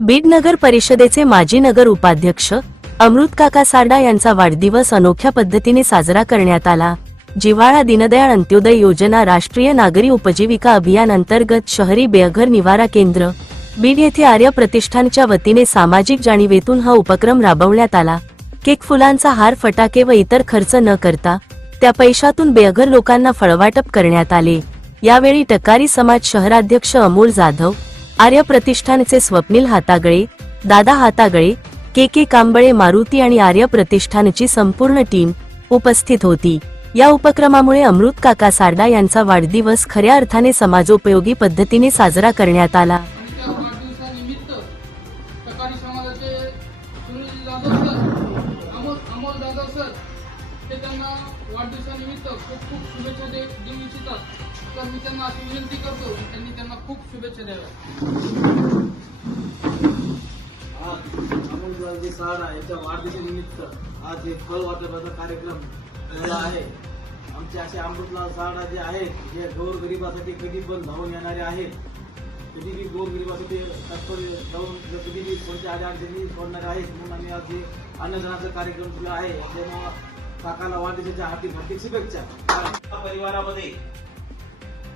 बीड नगर परिषदेचे माजी नगर उपाध्यक्ष अमृत काका सारडा यांचा वाढदिवस अनोख्या पद्धतीने साजरा करण्यात आला. जिव्हाळा दीनदयाळ अंत्योदय योजना राष्ट्रीय नागरी उपजीविका अभियान अंतर्गत शहरी बेघर निवारा केंद्र बीड येथे आर्य प्रतिष्ठानच्या वतीने सामाजिक जाणीवेतून हा उपक्रम राबवण्यात आला. केक फुलांचा हार फटाके व इतर खर्च न करता त्या पैशातून बेघर लोकांना फळवाटप करण्यात आले. यावेळी टकारी समाज शहराध्यक्ष अमोल जाधव आर्य प्रतिष्ठानचे स्वप्नील हातागळे दादा हातागळे के के कांबळे मारुती आणि आर्य प्रतिष्ठानची संपूर्ण टीम उपस्थित होती. या उपक्रमामुळे अमृत काका सारडा यांचा वाढदिवस खऱ्या अर्थाने समाजोपयोगी पद्धतीने साजरा करण्यात आला. वाढदिवसानिमित्त खूप खूप शुभेच्छा देऊ इच्छितात. तर मी त्यांना अशी विनंती करतो त्यांनी शुभेच्छा द्याव्या आज अमोलरावजी साडा यांच्या वाढदिवसानिमित्त आज एक फळ वाटपाचा कार्यक्रम ठेवला आहे. आमचे असे अमृतलाल साडा जे आहेत जे गोरगरिबासाठी कधी पण धावून येणारे आहेत कधी बी गोरगरिबासाठी तत्पर जाऊन जर कधी बी कोणत्या आधी अडचणी सोडणारे आहेत म्हणून आम्ही आज हे अन्नदानाचा कार्यक्रम केला आहे. त्यामुळं काकाला वाढदिवसाच्या हार्दिक हार्दिक शुभेच्छा. परिवारामध्ये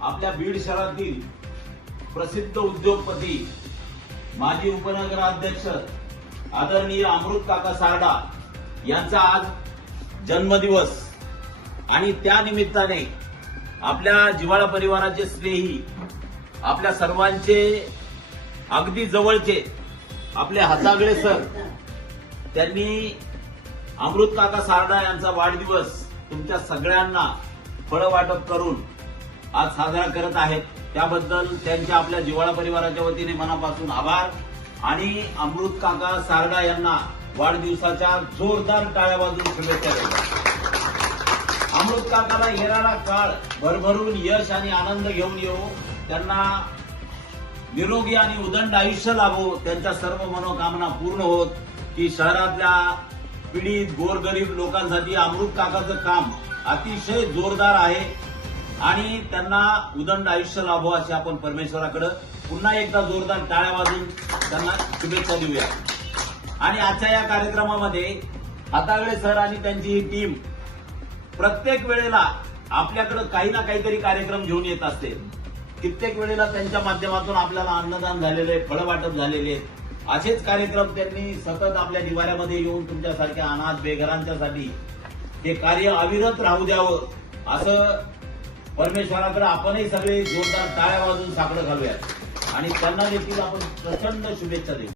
आपल्या बीड शहरातील प्रसिद्ध उद्योगपती माजी उपनगराध्यक्ष आदरणीय अमृत काका सारडा यांचा आज जन्मदिवस. आणि त्या निमित्ताने आपल्या जिव्हाळा परिवाराचे स्नेही आपल्या सर्वांचे अगदी जवळचे आपले हसागळे सर त्यांनी अमृत काका सारडा यांचा वाढदिवस तुमच्या सगळ्यांना फळ वाटप करून आज साजरा करत आहेत. त्याबद्दल त्यांच्या आपल्या जिवाळा परिवाराच्या वतीने मनापासून आभार. आणि अमृत काका सारडा यांना वाढदिवसाच्या जोरदार टाळ्या बाजून शुभेच्छा देतात अमृत काकाला येणारा काळ भरभरून यश आणि आनंद घेऊन येऊ त्यांना निरोगी आणि उदंड आयुष्य लाभो. त्यांच्या सर्व मनोकामना पूर्ण होत की शहरातल्या पीडित गोरगरीब लोकांसाठी अमृत काकाचं काम अतिशय जोरदार आहे. आणि त्यांना उदंड आयुष्य लाभो अशी आपण परमेश्वराकडे पुन्हा एकदा जोरदार टाळ्या वाजून त्यांना शुभेच्छा देऊया आणि आजच्या या कार्यक्रमामध्ये हातागडे सर आणि त्यांची ही टीम प्रत्येक वेळेला आपल्याकडे काही ना काहीतरी कार्यक्रम घेऊन येत असते कित्येक वेळेला त्यांच्या माध्यमातून आपल्याला अन्नदान झालेले फळ वाटप झालेले आहेत. असेच कार्यक्रम त्यांनी सतत आपल्या निवाऱ्यामध्ये येऊन तुमच्यासारख्या अनाथ बेघरांच्यासाठी ते कार्य अविरत राहू द्यावं असं परमेश्वराकडे आपणही सगळे जोरदार टाळ्या वाजून साकडं घालूयात. आणि त्यांना देखील आपण प्रचंड शुभेच्छा देऊ.